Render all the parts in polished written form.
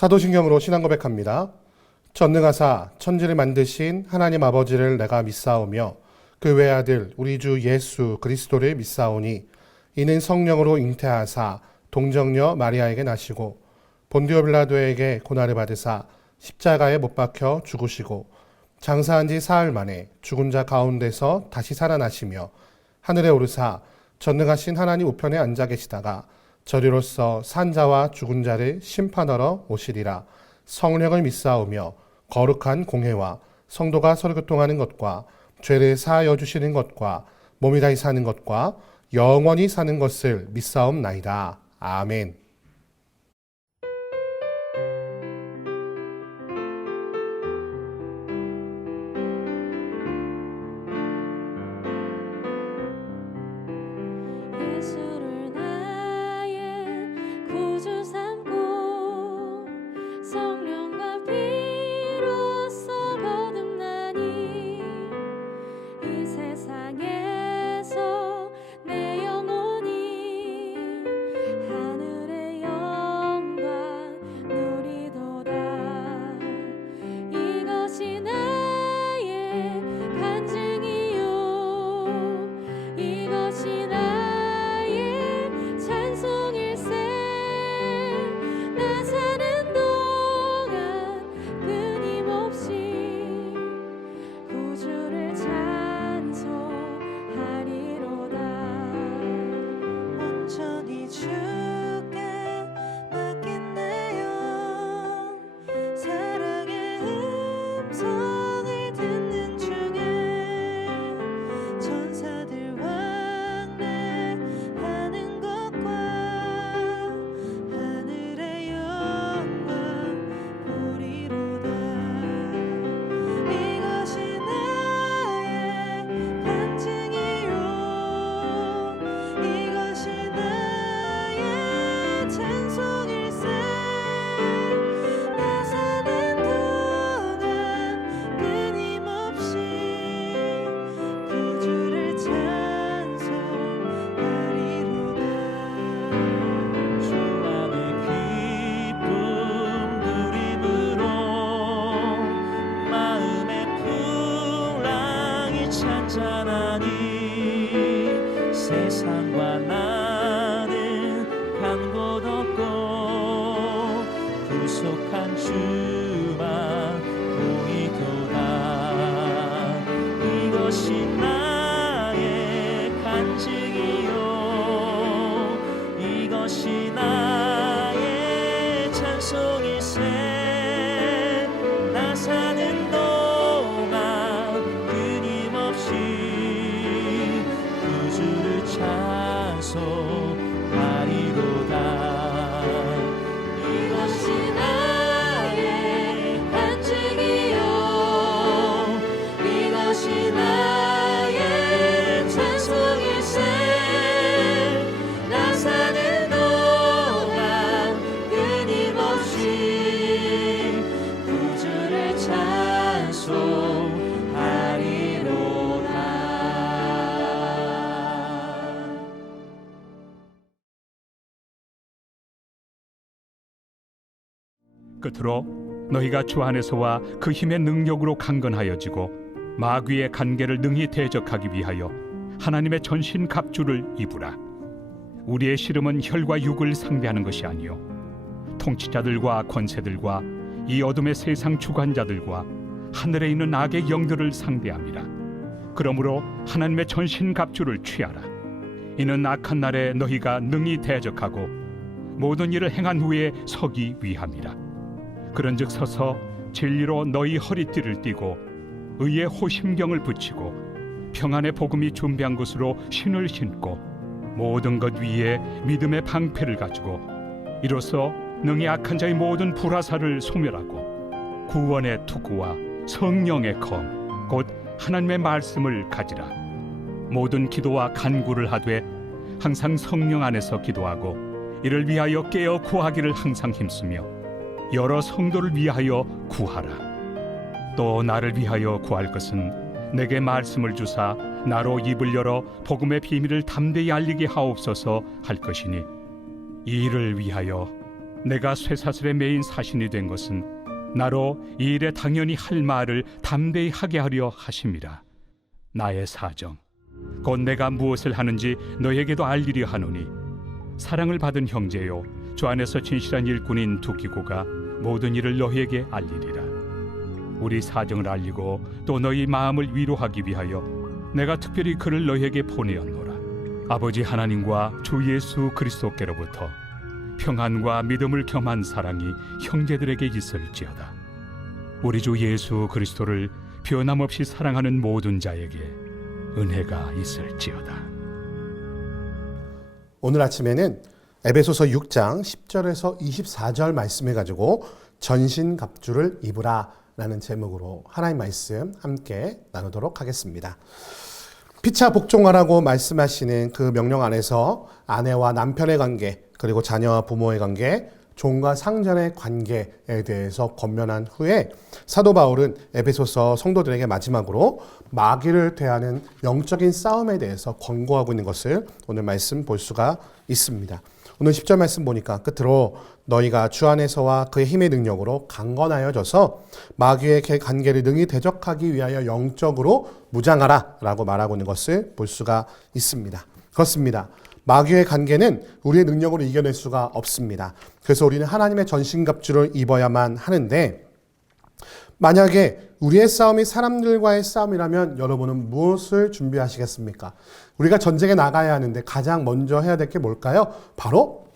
사도신경으로 신앙 고백합니다. 전능하사 천지를 만드신 하나님 아버지를 내가 믿사오며 그 외아들 우리 주 예수 그리스도를 믿사오니 이는 성령으로 잉태하사 동정녀 마리아에게 나시고 본디오 빌라도에게 고난을 받으사 십자가에 못 박혀 죽으시고 장사한 지 사흘 만에 죽은 자 가운데서 다시 살아나시며 하늘에 오르사 전능하신 하나님 우편에 앉아 계시다가 저리로서 산자와 죽은 자를 심판하러 오시리라. 성령을 믿사오며 거룩한 공회와 성도가 서로 교통하는 것과 죄를 사하여 주시는 것과 몸이 다시 사는 것과 영원히 사는 것을 믿사옵나이다. 아멘. 예수를 나의 구주 삼고 성령과 피로써 거듭나니 이 세상에서 내 영혼이 하늘의 영광 누리도다. 이것이 나의 간증이요 이것이 나의 찬송일세. 나 사는 동안 끊임없이 구주를 찬송하리로다. 온전히 주께 맡긴 내 영, 사랑의 음성을 듣는 중에 천사들 왕래하는 것과 하늘의 영광 보리로다. 이것이 나의 간증이요 이것이 나의 찬송일세. 나 사는 동안 끊임없이 구주를 찬송하리로다. 주 안에 기쁨 누림으로 마음의 풍랑이 찬찬하니 세상과 나는 간 곳 없고 구속한 주만 보이도다. 이것이 나의 간증이요 이것이 나의 찬송일세. 나 사는 동안 끊임없이 구주를 찬송하리로다. 이것이 나의 간증이요 이것이 나의 찬송일세. 나 사는 동안 끊임없이 구주를 찬송하리로다. 끝으로 너희가 주 안에서와 그 힘의 능력으로 강건하여지고 마귀의 간계를 능히 대적하기 위하여 하나님의 전신 갑주를 입으라. 우리의 씨름은 혈과 육을 상대하는 것이 아니요 통치자들과 권세들과 이 어둠의 세상 주관자들과 하늘에 있는 악의 영들을 상대함이라. 그러므로 하나님의 전신 갑주를 취하라. 이는 악한 날에 너희가 능히 대적하고 모든 일을 행한 후에 서기 위함이라. 그런즉 서서 진리로 너희 허리띠를 띠고 의의 호심경을 붙이고 평안의 복음이 준비한 것으로 신을 신고 모든 것 위에 믿음의 방패를 가지고 이로써 능히 악한 자의 모든 불화살을 소멸하고 구원의 투구와 성령의 검 곧 하나님의 말씀을 가지라. 모든 기도와 간구를 하되 항상 성령 안에서 기도하고 이를 위하여 깨어 구하기를 항상 힘쓰며 여러 성도를 위하여 구하라. 또 나를 위하여 구할 것은 내게 말씀을 주사 나로 입을 열어 복음의 비밀을 담대히 알리게 하옵소서 할 것이니 이 일을 위하여 내가 쇠사슬에 매인 사신이 된 것은 나로 이 일에 당연히 할 말을 담대히 하게 하려 하심이라. 나의 사정 곧 내가 무엇을 하는지 너에게도 알리려 하노니 사랑을 받은 형제요 주 안에서 진실한 일꾼인 두기고가 모든 일을 너희에게 알리리라. 우리 사정을 알리고 또 너희 마음을 위로하기 위하여 내가 특별히 그를 너희에게 보내었노라. 아버지 하나님과 주 예수 그리스도께로부터 평안과 믿음을 겸한 사랑이 형제들에게 있을지어다. 우리 주 예수 그리스도를 변함없이 사랑하는 모든 자에게 은혜가 있을지어다. 오늘 아침에는 에베소서 6장 10절에서 24절 말씀을 가지고 전신갑주를 입으라 라는 제목으로 하나님 말씀 함께 나누도록 하겠습니다. 피차 복종하라고 말씀하시는 그 명령 안에서 아내와 남편의 관계, 그리고 자녀와 부모의 관계, 종과 상전의 관계에 대해서 권면한 후에 사도 바울은 에베소서 성도들에게 마지막으로 마귀를 대하는 영적인 싸움에 대해서 권고하고 있는 것을 오늘 말씀 볼 수가 있습니다. 오늘 10절 말씀 보니까 끝으로 너희가 주 안에서와 그의 힘의 능력으로 강건하여져서 마귀의 관계를 능히 대적하기 위하여 영적으로 무장하라 라고 말하고 있는 것을 볼 수가 있습니다. 그렇습니다. 마귀의 관계는 우리의 능력으로 이겨낼 수가 없습니다. 그래서 우리는 하나님의 전신갑주를 입어야만 하는데, 만약에 우리의 싸움이 사람들과의 싸움이라면 여러분은 무엇을 준비하시겠습니까? 우리가 전쟁에 나가야 하는데 가장 먼저 해야 될 게 뭘까요? 바로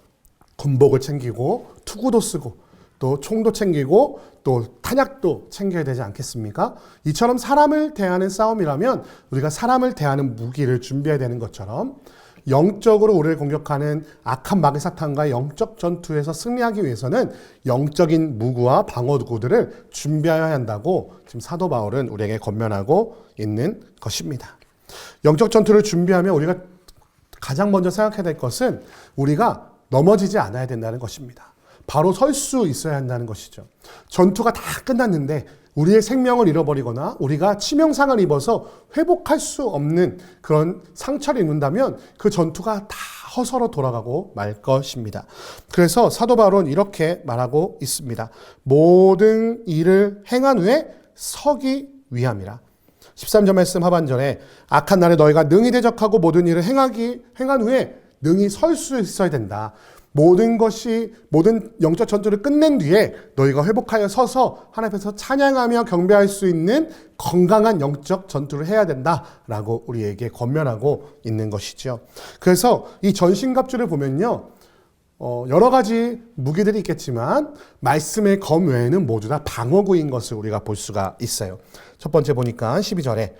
군복을 챙기고 투구도 쓰고 또 총도 챙기고 또 탄약도 챙겨야 되지 않겠습니까? 이처럼 사람을 대하는 싸움이라면 우리가 사람을 대하는 무기를 준비해야 되는 것처럼 영적으로 우리를 공격하는 악한 마귀 사탄과의 영적 전투에서 승리하기 위해서는 영적인 무구와 방어구들을 준비해야 한다고 지금 사도 바울은 우리에게 권면하고 있는 것입니다. 영적 전투를 준비하면 우리가 가장 먼저 생각해야 될 것은 우리가 넘어지지 않아야 된다는 것입니다. 바로 설 수 있어야 한다는 것이죠. 전투가 다 끝났는데 우리의 생명을 잃어버리거나 우리가 치명상을 입어서 회복할 수 없는 그런 상처를 입는다면 그 전투가 다 허서로 돌아가고 말 것입니다. 그래서 사도 바울은 이렇게 말하고 있습니다. 모든 일을 행한 후에 서기 위함이라. 13절 말씀 하반절에 악한 날에 너희가 능히 대적하고 모든 일을 행한 후에 능히 설 수 있어야 된다. 모든 영적 전투를 끝낸 뒤에 너희가 회복하여 서서 하나님 앞에서 찬양하며 경배할 수 있는 건강한 영적 전투를 해야 된다라고 우리에게 권면하고 있는 것이죠. 그래서 이 전신갑주를 보면요, 여러 가지 무기들이 있겠지만 말씀의 검 외에는 모두 다 방어구인 것을 우리가 볼 수가 있어요. 첫 번째 보니까 12절에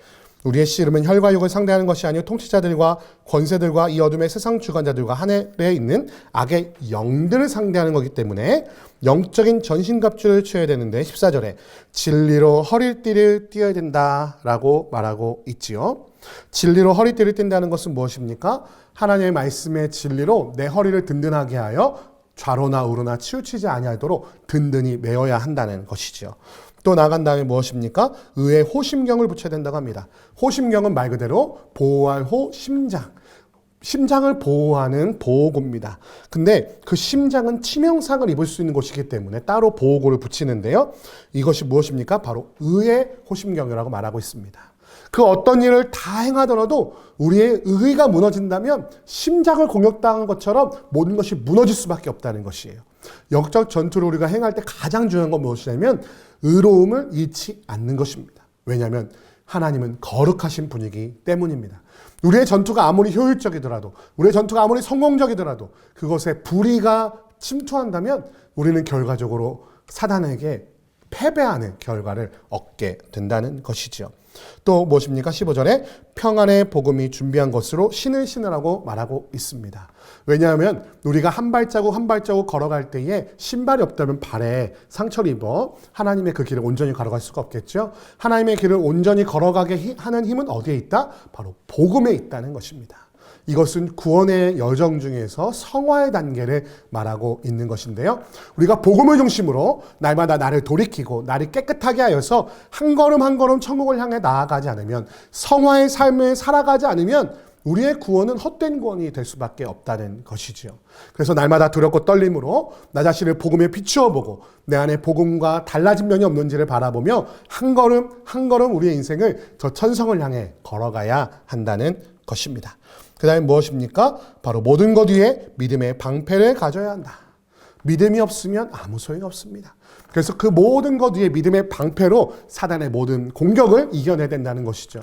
우리의 씨름은 혈과 육을 상대하는 것이 아니요 통치자들과 권세들과 이 어둠의 세상 주관자들과 하늘에 있는 악의 영들을 상대하는 거기 때문에 영적인 전신갑주를 취해야 되는데 14절에 진리로 허리띠를 띠어야 된다라고 말하고 있지요. 진리로 허리띠를 띈다는 것은 무엇입니까? 하나님의 말씀의 진리로 내 허리를 든든하게 하여 좌로나 우로나 치우치지 아니하도록 든든히 메어야 한다는 것이죠. 또 나간 다음에 무엇입니까? 의에 호심경을 붙여야 된다고 합니다. 호심경은 말 그대로 보호할 호, 심장. 심장을 보호하는 보호구입니다. 근데 그 심장은 치명상을 입을 수 있는 곳이기 때문에 따로 보호구를 붙이는데요. 이것이 무엇입니까? 바로 의의 호심경이라고 말하고 있습니다. 그 어떤 일을 다 행하더라도 우리의 의의가 무너진다면 심장을 공격당한 것처럼 모든 것이 무너질 수밖에 없다는 것이에요. 영적 전투를 우리가 행할 때 가장 중요한 건 무엇이냐면 의로움을 잃지 않는 것입니다. 왜냐하면 하나님은 거룩하신 분이기 때문입니다. 우리의 전투가 아무리 효율적이더라도, 우리의 전투가 아무리 성공적이더라도 그것에 불의가 침투한다면 우리는 결과적으로 사단에게 패배하는 결과를 얻게 된다는 것이죠. 또 무엇입니까? 15절에 평안의 복음이 준비한 것으로 신을 신으라고 말하고 있습니다. 왜냐하면 우리가 한 발자국 한 발자국 걸어갈 때에 신발이 없다면 발에 상처를 입어 하나님의 그 길을 온전히 걸어갈 수가 없겠죠. 하나님의 길을 온전히 걸어가게 하는 힘은 어디에 있다? 바로 복음에 있다는 것입니다. 이것은 구원의 여정 중에서 성화의 단계를 말하고 있는 것인데요. 우리가 복음을 중심으로 날마다 나를 돌이키고 나를 깨끗하게 하여서 한 걸음 한 걸음 천국을 향해 나아가지 않으면, 성화의 삶을 살아가지 않으면 우리의 구원은 헛된 구원이 될 수밖에 없다는 것이지요. 그래서 날마다 두렵고 떨림으로 나 자신을 복음에 비추어 보고 내 안에 복음과 달라진 면이 없는지를 바라보며 한 걸음 한 걸음 우리의 인생을 저 천성을 향해 걸어가야 한다는 것입니다. 그 다음에 무엇입니까? 바로 모든 것 위에 믿음의 방패를 가져야 한다. 믿음이 없으면 아무 소용이 없습니다. 그래서 그 모든 것 위에 믿음의 방패로 사단의 모든 공격을 이겨내야 된다는 것이죠.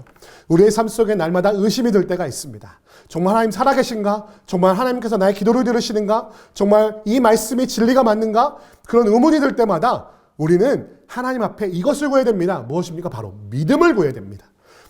우리의 삶 속에 날마다 의심이 들 때가 있습니다. 정말 하나님 살아계신가? 정말 하나님께서 나의 기도를 들으시는가? 정말 이 말씀이 진리가 맞는가? 그런 의문이 들 때마다 우리는 하나님 앞에 이것을 구해야 됩니다. 무엇입니까? 바로 믿음을 구해야 됩니다.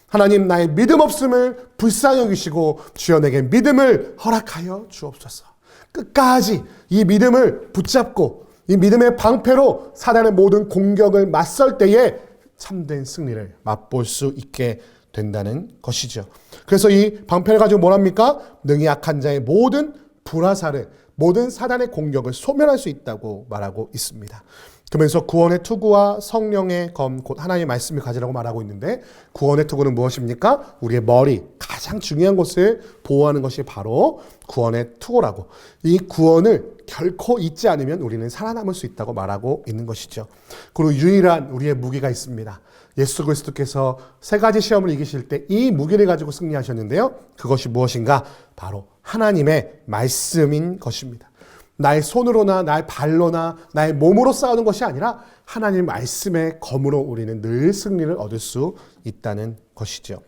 하나님, 나의 믿음 없음을 불쌍히 여기시고 주여 내게 믿음을 허락하여 주옵소서. 끝까지 이 믿음을 붙잡고 이 믿음의 방패로 사단의 모든 공격을 맞설 때에 참된 승리를 맛볼 수 있게 된다는 것이죠. 그래서 이 방패를 가지고 뭘 합니까? 능히 약한 자의 모든 불화살을, 모든 사단의 공격을 소멸할 수 있다고 말하고 있습니다. 그러면서 구원의 투구와 성령의 검, 곧 하나님의 말씀을 가지라고 말하고 있는데, 구원의 투구는 무엇입니까? 우리의 머리, 가장 중요한 곳을 보호하는 것이 바로 구원의 투구라고. 이 구원을 결코 잊지 않으면 우리는 살아남을 수 있다고 말하고 있는 것이죠. 그리고 유일한 우리의 무기가 있습니다. 예수 그리스도께서 세 가지 시험을 이기실 때 이 무기를 가지고 승리하셨는데요. 그것이 무엇인가? 바로 하나님의 말씀인 것입니다. 나의 손으로나 나의 발로나 나의 몸으로 싸우는 것이 아니라 하나님의 말씀의 검으로 우리는 늘 승리를 얻을 수 있다는 것이죠.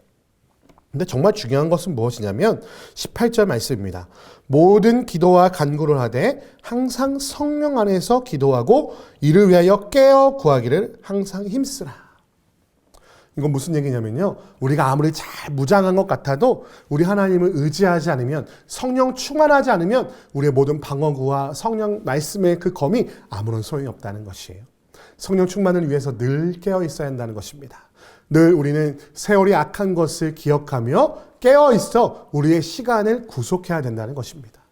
근데 정말 중요한 것은 무엇이냐면 18절 말씀입니다. 모든 기도와 간구를 하되 항상 성령 안에서 기도하고 이를 위하여 깨어 구하기를 항상 힘쓰라. 이건 무슨 얘기냐면요. 우리가 아무리 잘 무장한 것 같아도 우리 하나님을 의지하지 않으면, 성령 충만하지 않으면 우리의 모든 방어구와 성령 말씀의 그 검이 아무런 소용이 없다는 것이에요. 성령 충만을 위해서 늘 깨어 있어야 한다는 것입니다. 늘 우리는 세월이 악한 것을 기억하며 깨어 있어 우리의 시간을 구속해야 된다는 것입니다.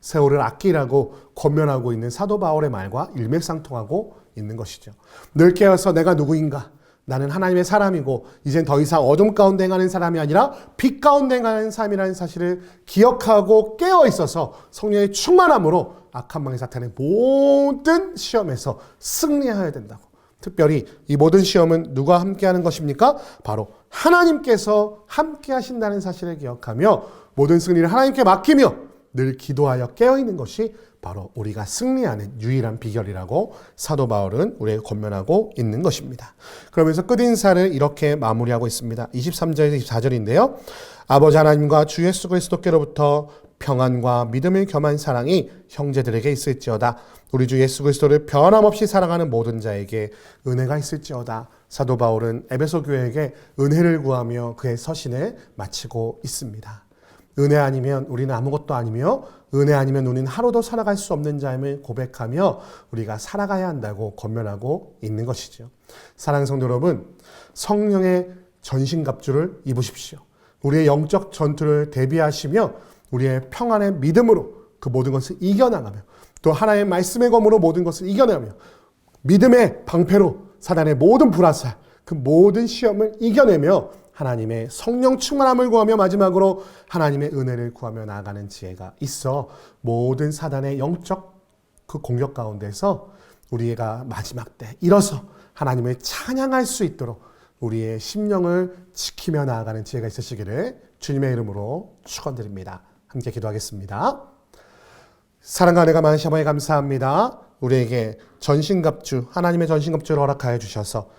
세월을 아끼라고 권면하고 있는 사도 바울의 말과 일맥상통하고 있는 것이죠. 늘 깨어서 내가 누구인가? 나는 하나님의 사람이고 이젠 더 이상 어둠 가운데 행하는 사람이 아니라 빛 가운데 행하는 사람이라는 사실을 기억하고 깨어 있어서 성령의 충만함으로 악한 망의 사탄의 모든 시험에서 승리해야 된다고. 특별히 이 모든 시험은 누가 함께하는 것입니까? 바로 하나님께서 함께하신다는 사실을 기억하며 모든 승리를 하나님께 맡기며 늘 기도하여 깨어있는 것이 바로 우리가 승리하는 유일한 비결이라고 사도 바울은 우리에게 권면하고 있는 것입니다. 그러면서 끝인사를 이렇게 마무리하고 있습니다. 23절에서 24절인데요. 아버지 하나님과 주 예수 그리스도께로부터 평안과 믿음을 겸한 사랑이 형제들에게 있을지어다. 우리 주 예수 그리스도를 변함없이 사랑하는 모든 자에게 은혜가 있을지어다. 사도 바울은 에베소 교회에게 은혜를 구하며 그의 서신을 마치고 있습니다. 은혜 아니면 우리는 아무것도 아니며 은혜 아니면 우리는 하루도 살아갈 수 없는 자임을 고백하며 우리가 살아가야 한다고 권면하고 있는 것이죠. 사랑하는 성도 여러분, 성령의 전신갑주를 입으십시오. 우리의 영적 전투를 대비하시며 우리의 평안의 믿음으로 그 모든 것을 이겨나가며 또 하나님의 말씀의 검으로 모든 것을 이겨내며 믿음의 방패로 사단의 모든 불화살, 그 모든 시험을 이겨내며 하나님의 성령 충만함을 구하며 마지막으로 하나님의 은혜를 구하며 나아가는 지혜가 있어 모든 사단의 영적 그 공격 가운데서 우리가 마지막 때 일어서 하나님을 찬양할 수 있도록 우리의 심령을 지키며 나아가는 지혜가 있으시기를 주님의 이름으로 축원드립니다. 함께 기도하겠습니다. 사랑과 은혜가 많으신 아버지 감사합니다. 우리에게 전신갑주, 하나님의 전신갑주를 허락하여 주셔서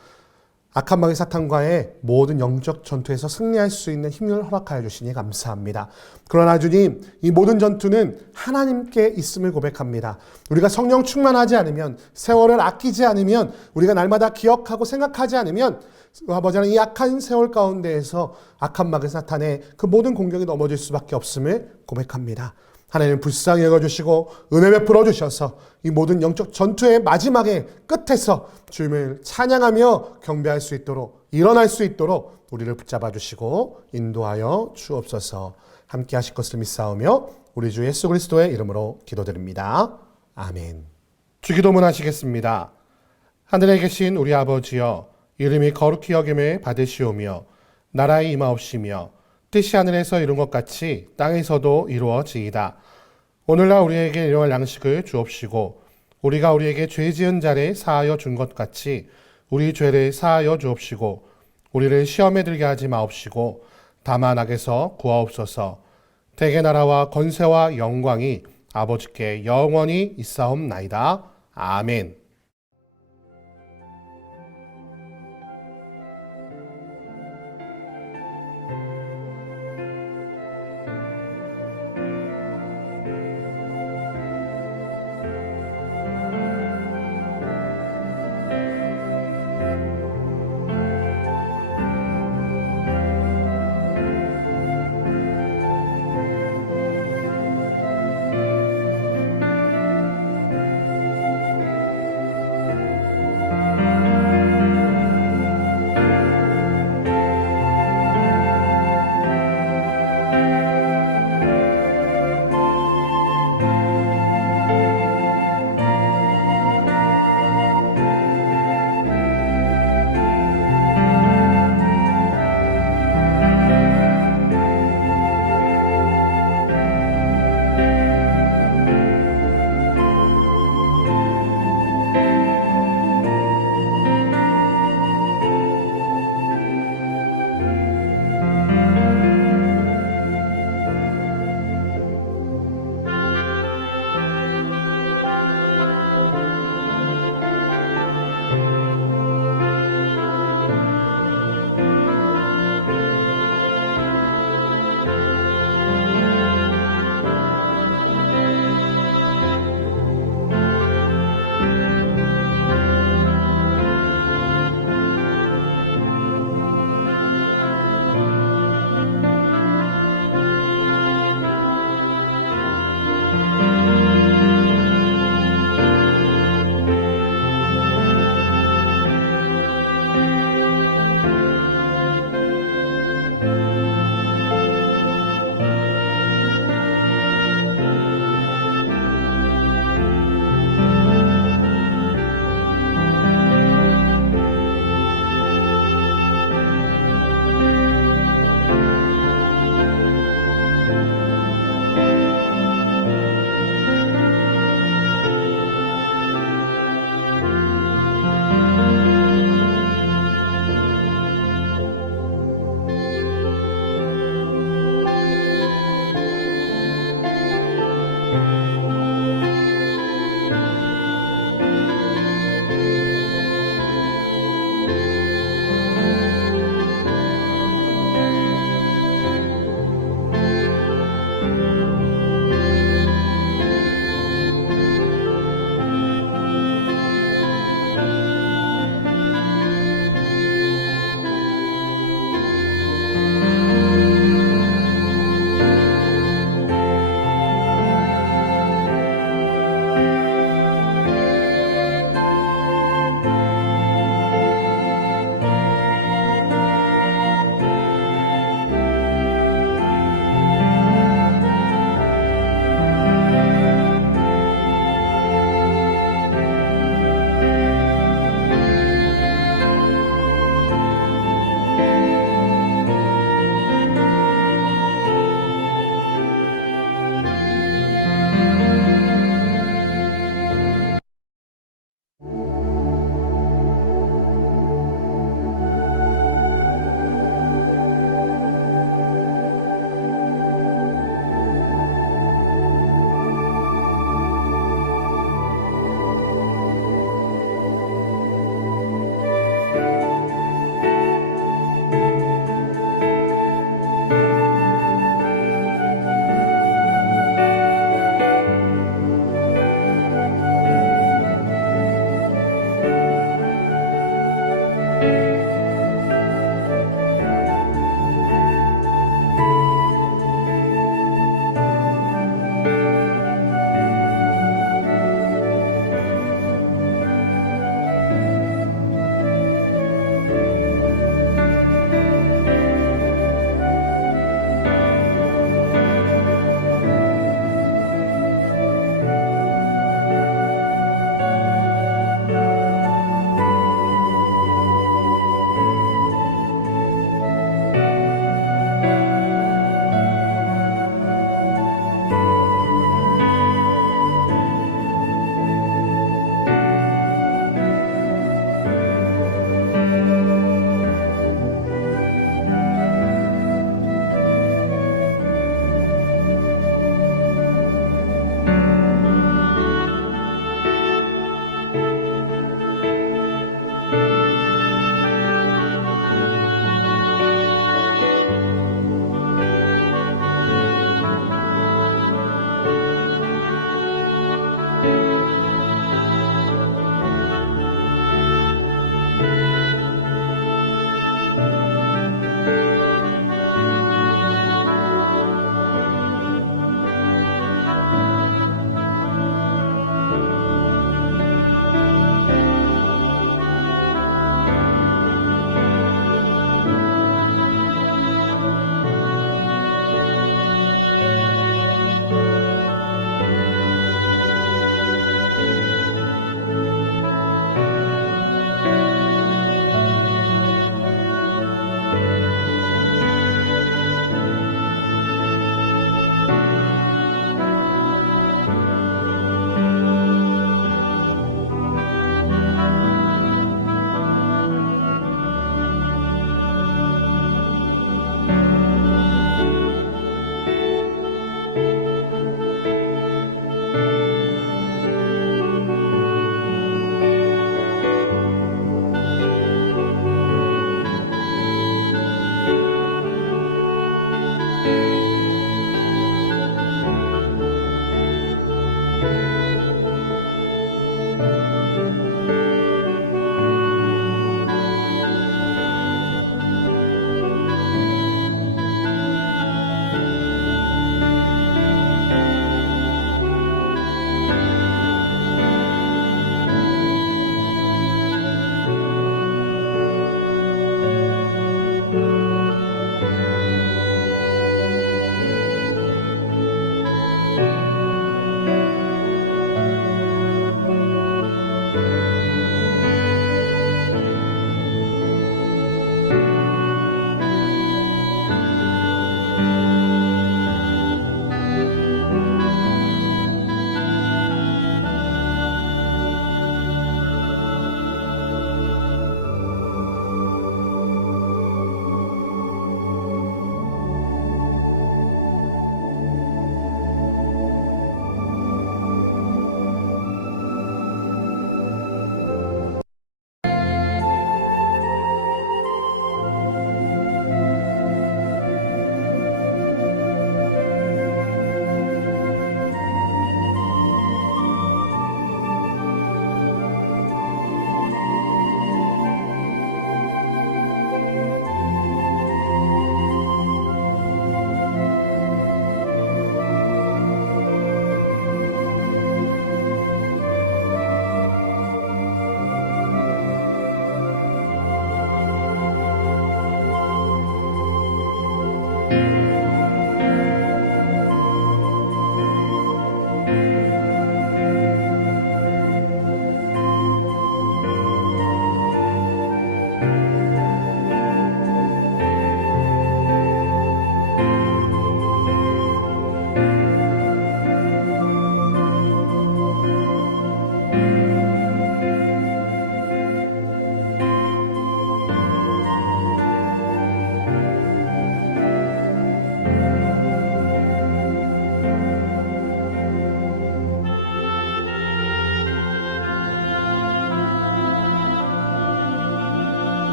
악한 마귀 사탄과의 모든 영적 전투에서 승리할 수 있는 힘을 허락하여 주시니 감사합니다. 그러나 주님, 이 모든 전투는 하나님께 있음을 고백합니다. 우리가 성령 충만하지 않으면, 세월을 아끼지 않으면, 우리가 날마다 기억하고 생각하지 않으면 아버지 하나님 이 악한 세월 가운데에서 악한 마귀 사탄의 그 모든 공격이 넘어질 수밖에 없음을 고백합니다. 하나님 불쌍히 여겨주시고 은혜 베풀어 주셔서 이 모든 영적 전투의 마지막에 끝에서 주님을 찬양하며 경배할 수 있도록, 일어날 수 있도록 우리를 붙잡아 주시고 인도하여 주옵소서. 함께 하실 것을 믿사오며 우리 주 예수 그리스도의 이름으로 기도드립니다. 아멘. 주기도문 하시겠습니다. 하늘에 계신 우리 아버지여, 이름이 거룩히 여김을 받으시오며 나라의 임하옵시며 뜻이 하늘에서 이룬 것 같이 땅에서도 이루어지이다. 오늘날 우리에게 일용할 양식을 주옵시고 우리가 우리에게 죄 지은 자를 사하여 준 것 같이 우리 죄를 사하여 주옵시고 우리를 시험에 들게 하지 마옵시고 다만 악에서 구하옵소서. 대개 나라와 권세와 영광이 아버지께 영원히 있사옵나이다. 아멘.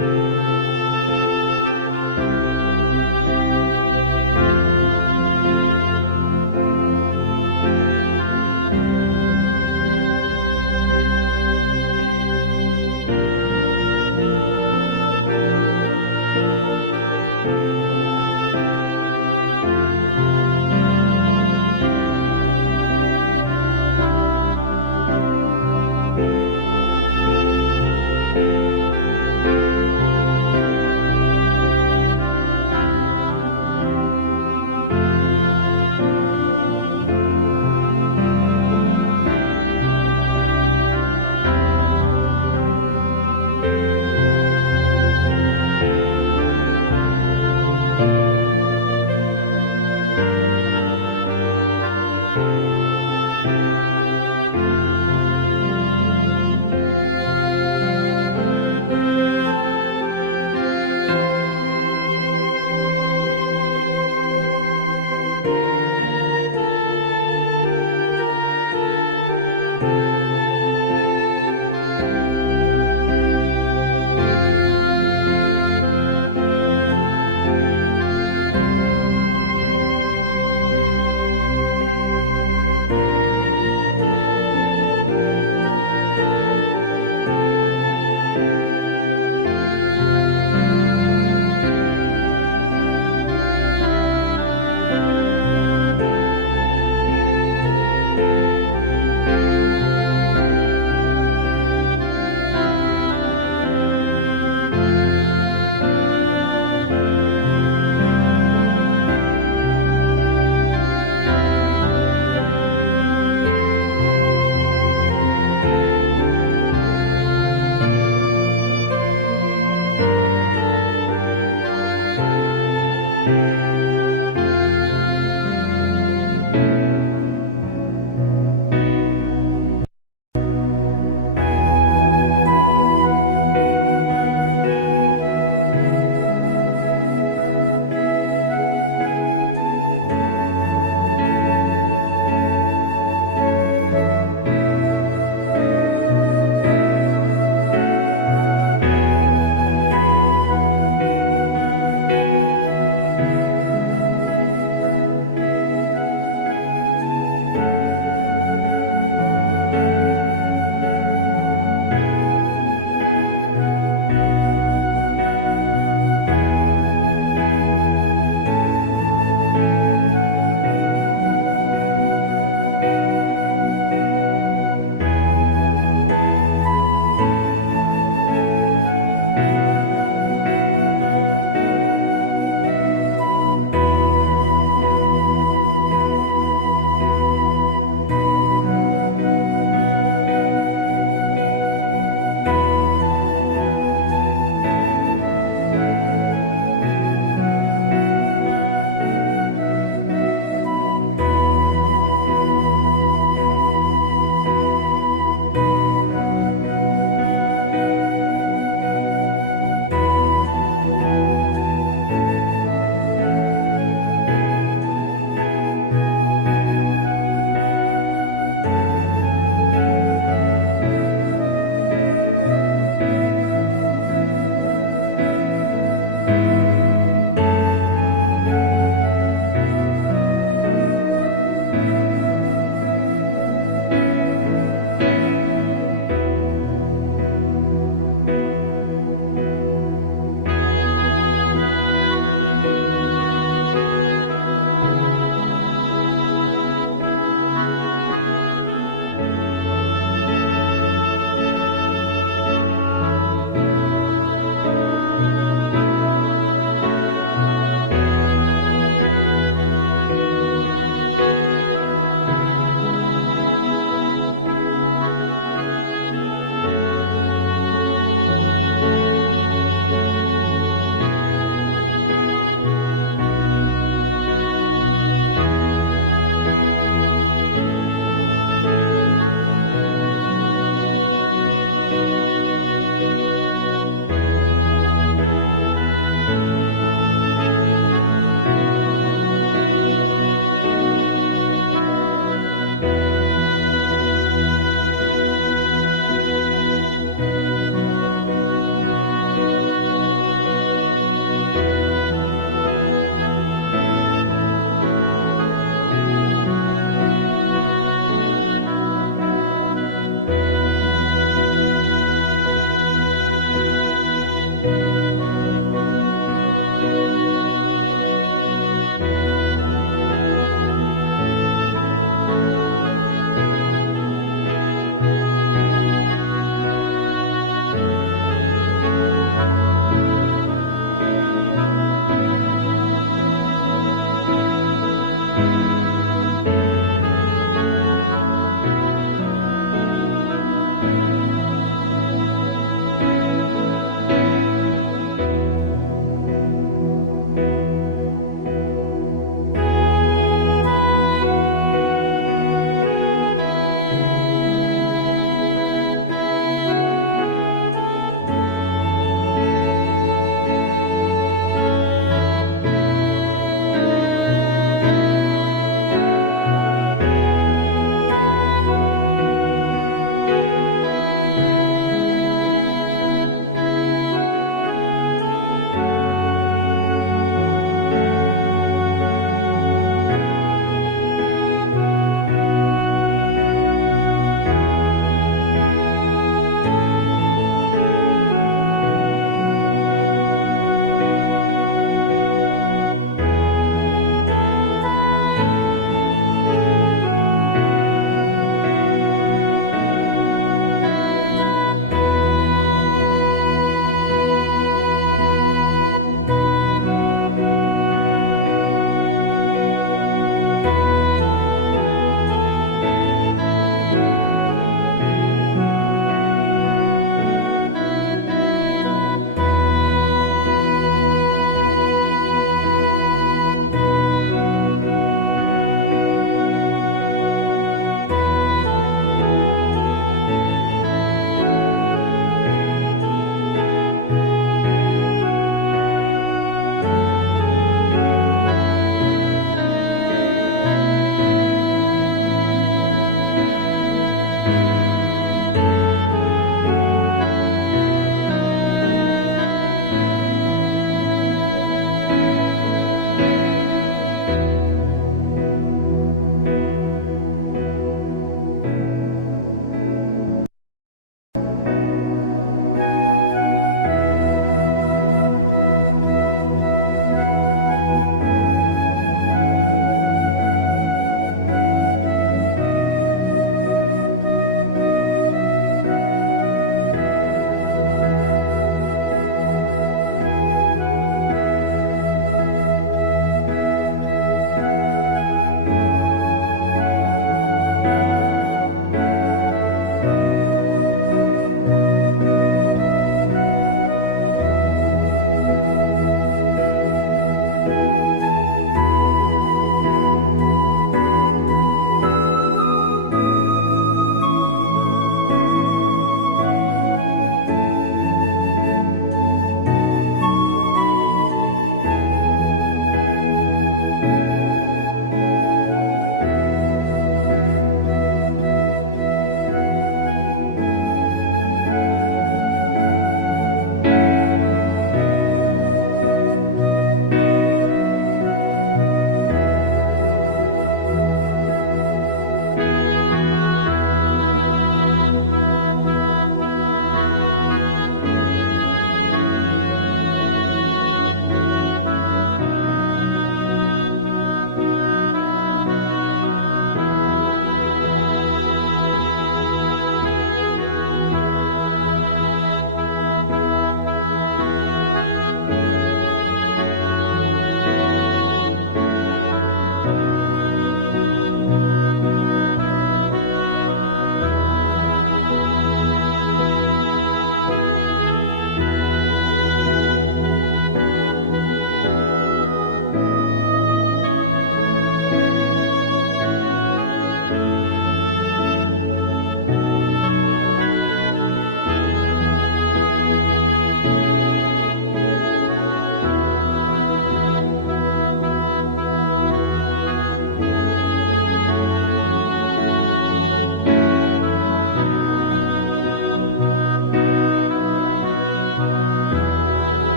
주